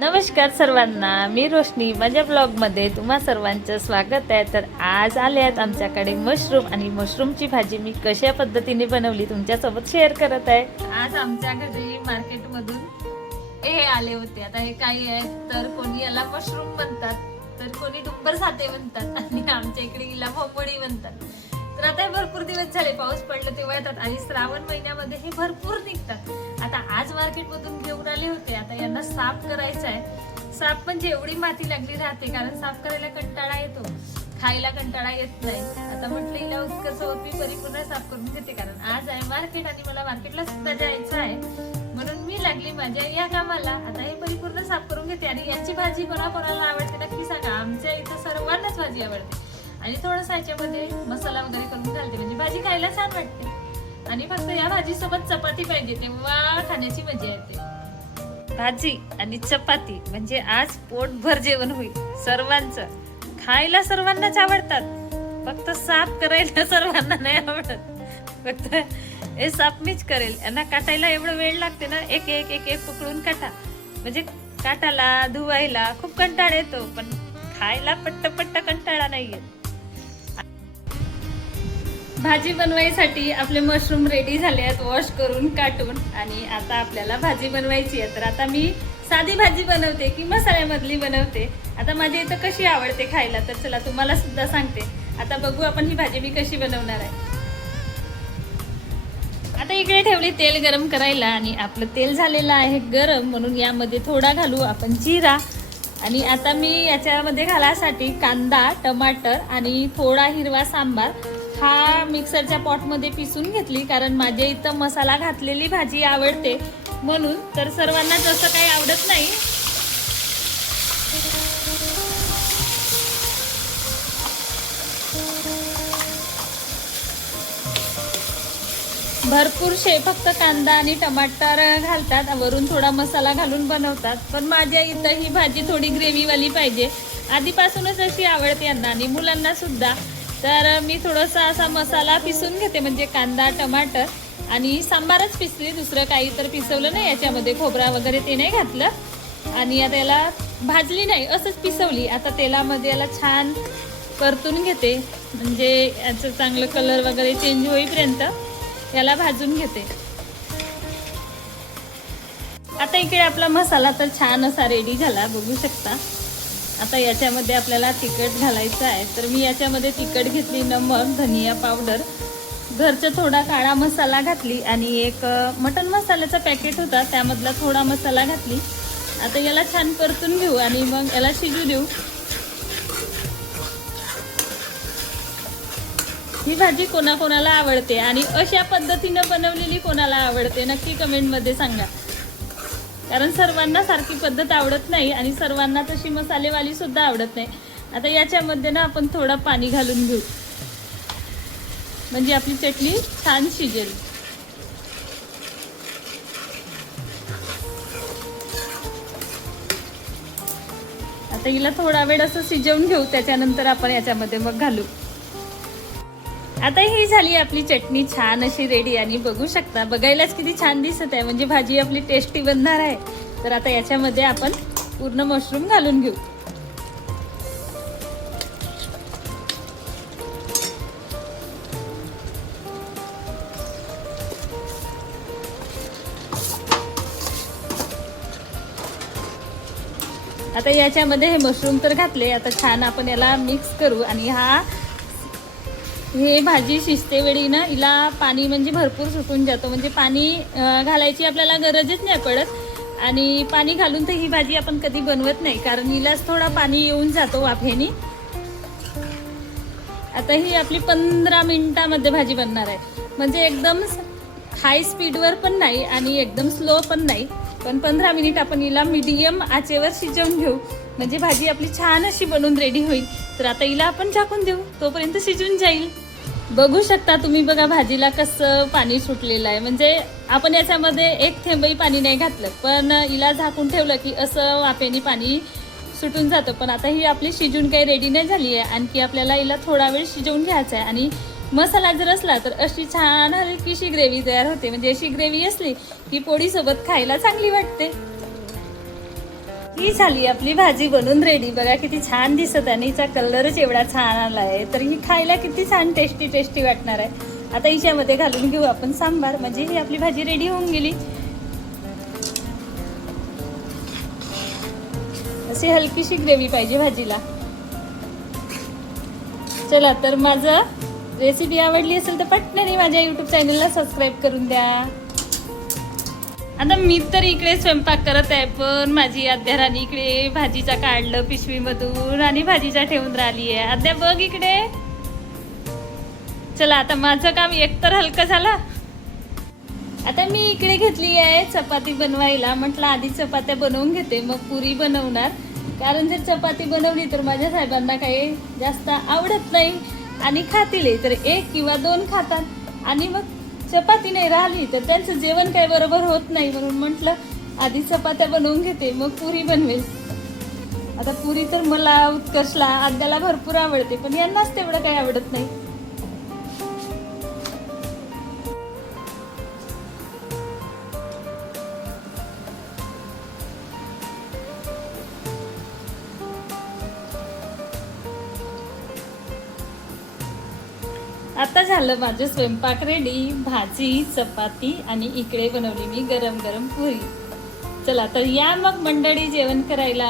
नमस्कार सर्वांना, मी रोशनी माझ्या ब्लॉगमध्ये तुम्हा सर्वांचं स्वागत आहे। तर आज आले आहेत आमच्याकडे मशरूम आणि मशरूमची भाजी मी कशा पद्धतीने बनवली तुमच्यासोबत शेअर करत आहे। आज आमच्या घरी मार्केटमधून हे आले होते। आता हे काही आहेत तर कोणी याला मशरूम म्हणतात, तर कोणी डुंबर साते म्हणतात आणि आमच्या इकडे हिला भोपळी म्हणतात। तर आता हे भरपूर दिवस झाले पाऊस पडलं तेव्हा येतात आणि श्रावण महिन्यामध्ये हे भरपूर निघतात। आता आज मार्केटमधून घेऊन आले होते। आता यांना साफ करायचं आहे। साफ म्हणजे एवढी माती लागली राहते कारण साफ करायला कंटाळा येतो, खायला कंटाळा येत नाही। आता म्हटलं हिला उत्कर्षावर मी परिपूर्ण साफ करून घेते कारण आज आहे मार्केट आणि मला मार्केटला सुद्धा जायचं आहे, म्हणून मी लागली माझ्या या कामाला। आता हे परिपूर्ण साफ करून घेते आणि यांची भाजी कोणाकोणाला आवडते नक्की सांगा। आमच्या इथं सर्वांनाच भाजी आवडते आणि थोडंसं याच्यामध्ये मसाला वगैरे करून घालते म्हणजे भाजी खायला छान वाटते। आणि फक्त या भाजी सोबत चपाती पाहिजे तेव्हा खाण्याची मजा येते। भाजी आणि चपाती म्हणजे आज पोटभर जेवण होईल सर्वांचं। खायला सर्वांनाच आवडतात, फक्त साफ करायला सर्वांना नाही आवडत। फक्त हे साफ मीच करेल, यांना काटायला एवढं वेळ लागते ना, एक एक एक एक पकडून काटा म्हणजे काटाला धुवायला खूप कंटाळा येतो, पण खायला पट्ट कंटाळा नाही येत। भाजी बनवायसाठी आपले मशरूम रेडी झाले आहेत वॉश करून काटून, आणि आता आपल्याला भाजी बनवायची आहे। तर आता मी साधी भाजी बनवते की मसाल्यामधली बनवते, आता माझ्या इथं कशी आवडते खायला तर चला तुम्हाला सुद्धा सांगते। आता बघू आपण ही भाजी मी कशी बनवणार आहे। आता इकडे ठेवली तेल गरम करायला आणि आपलं तेल झालेलं आहे गरम, म्हणून यामध्ये थोडा घालू आपण जिरा। आणि आता मी याच्यामध्ये घालासाठी कांदा, टमाटर आणि थोडा हिरवा सांबार हा मिक्सरच्या पॉटमध्ये पिसून घेतली कारण माझ्या इथं मसाला घातलेली भाजी आवडते म्हणून। तर सर्वांना जसं काही आवडत नाही, भरपूरशे फक्त कांदा आणि टमाटर घालतात, वरून थोडा मसाला घालून बनवतात। पण माझ्या इथं ही भाजी थोडी ग्रेव्हीवाली पाहिजे, आधीपासूनच अशी आवडते यांना आणि मुलांना सुद्धा। तर मी थोडासा असा मसाला पिसून घेते म्हणजे कांदा, टमाटर आणि सांबारच पिसली, दुसरं काही तर पिसवलं नाही याच्यामध्ये, खोबरा वगैरे ते नाही घातलं। आणि आता याला भाजली नाही, असंच पिसवली। आता तेलामध्ये याला छान परतून घेते म्हणजे याचं चांगलं कलर वगैरे चेंज होईपर्यंत याला भाजून घेते। आता इकडे आपला मसाला तर छान असा रेडी झाला, बघू शकता। आता याच्यामध्ये आपल्याला तिखट घालायचं आहे, तर मी याच्यामध्ये तिखट घेतली, नमक, धनिया पावडर, घरचा थोडा काळा मसाला घातली आणि एक मटन मसाल्याचा पॅकेट होता त्यामधला थोडा मसाला घातली। आता याला छान परतून घेऊ आणि मग याला शिजू देऊ। ही भाजी कोणाकोणाला आवडते आणि अशा पद्धतीने बनवलेली कोणाला आवडते नक्की कमेंटमध्ये सांगा, कारण सर्वांना सारखी पद्धत आवडत नाही आणि सर्वांना तशी मसालेवाली सुद्धा आवडत नाही। आता याच्यामध्ये ना आपण थोडं पाणी घालून घेऊ म्हणजे आपली चटणी छान शिजेल। आता हिला थोडा वेळ असं शिजवून घेऊ, त्याच्यानंतर आपण याच्यामध्ये मग घालू। आता ही झाली आपली चटणी छान अशी रेडी आणि बघू शकता, बघायलाच किती छान दिसत आहे म्हणजे भाजी आपली टेस्टी बनणार आहे। तर आता याच्यामध्ये आपण पूर्ण मशरूम घालून घेऊ। आता याच्यामध्ये हे मशरूम तर घातले, आता छान आपण याला मिक्स करू। आणि हे भाजी शिजते वेळी ना हिला पाणी म्हणजे भरपूर सुटून जातो, म्हणजे पाणी घालायची आपल्याला गरजच नाही पडत। आणि पाणी घालून तर ही भाजी आपण कधी बनवत नाही कारण हिलाच थोडा पाणी येऊन जातो वाफेनी। आता ही आपली 15 मिनिटामध्ये भाजी बनणार आहे, म्हणजे एकदम हाय स्पीडवर पण नाही आणि एकदम स्लो पण नाही, पण 15 मिनिट आपण हिला मीडियम आचेवर शिजवून घेऊ म्हणजे भाजी आपली छान अशी बनवून रेडी होईल। तर आता हिला आपण झाकून देऊ, तोपर्यंत शिजून जाईल। बघू शकता तुम्ही, बघा भाजीला कसं पाणी सुटलेलं आहे, म्हणजे आपण याच्यामध्ये एक थेंबही पाणी नाही घातलं, पण हिला झाकून ठेवलं की असं वाफेनी पाणी सुटून जातं। पण आता ही आपली शिजून काही रेडी नाही झाली आहे, आणखी आपल्याला हिला थोडा वेळ शिजवून घ्यायचा आहे। आणि मसाला जर असला तर अशी छान हलकीशी ग्रेव्ही तयार होते, म्हणजे अशी ग्रेव्ही असली की पोळी सोबत खायला चांगली वाटते। ही झाली आपली भाजी बनून रेडी. बघा किती छान दिसत आहे आणि हिचा कलरच एवढा छान आला आहे. तर ही खायला किती छान टेस्टी टेस्टी वाटणार आहे. आता हिच्यामध्ये घालून घेऊ आपण सांबार, म्हणजे ही आपली भाजी रेडी होऊन गेली. अशी हलकीशी ग्रेव्ही पाहिजे भाजीला. चला, तर माझं रेसिपी आवडली असेल तर पटकन माझ्या यूट्यूब चॅनलला सबस्क्राईब करून द्या. आता मी तर इकडे स्वयंपाक करत आहे, पण माझी आद्याराणी इकडे भाजीचा काढलं पिशवीमधून आणि भाजीचा ठेवून राहिली आहे. आद्या बघ इकडे. चला, आता माझं काम एकतर हलकं झालं. आता मी इकडे घेतली आहे चपाती बनवायला. म्हटलं आधी चपात्या बनवून घेते, मग पुरी बनवणार. कारण जर चपाती बनवली तर माझ्या साहेबांना काही जास्त आवडत नाही आणि खातील तर 1 किंवा 2 खातात आणि मग चपाती नाही राहिली तर त्यांचं जेवण काही बरोबर होत नाही. म्हणून म्हटलं आधी चपात्या बनवून घेते, मग पुरी बनवेल. आता पुरी तर मला, उत्कर्षला, आद्याला भरपूर आवडते, पण यांनाच तेवढं काही आवडत नाही. आता झालं माझं स्वयंपाक रेडी. भाजी, चपाती आणि इकडे बनवली मी गरम गरम पुरी. चला, तर या मग मंडळी जेवण करायला.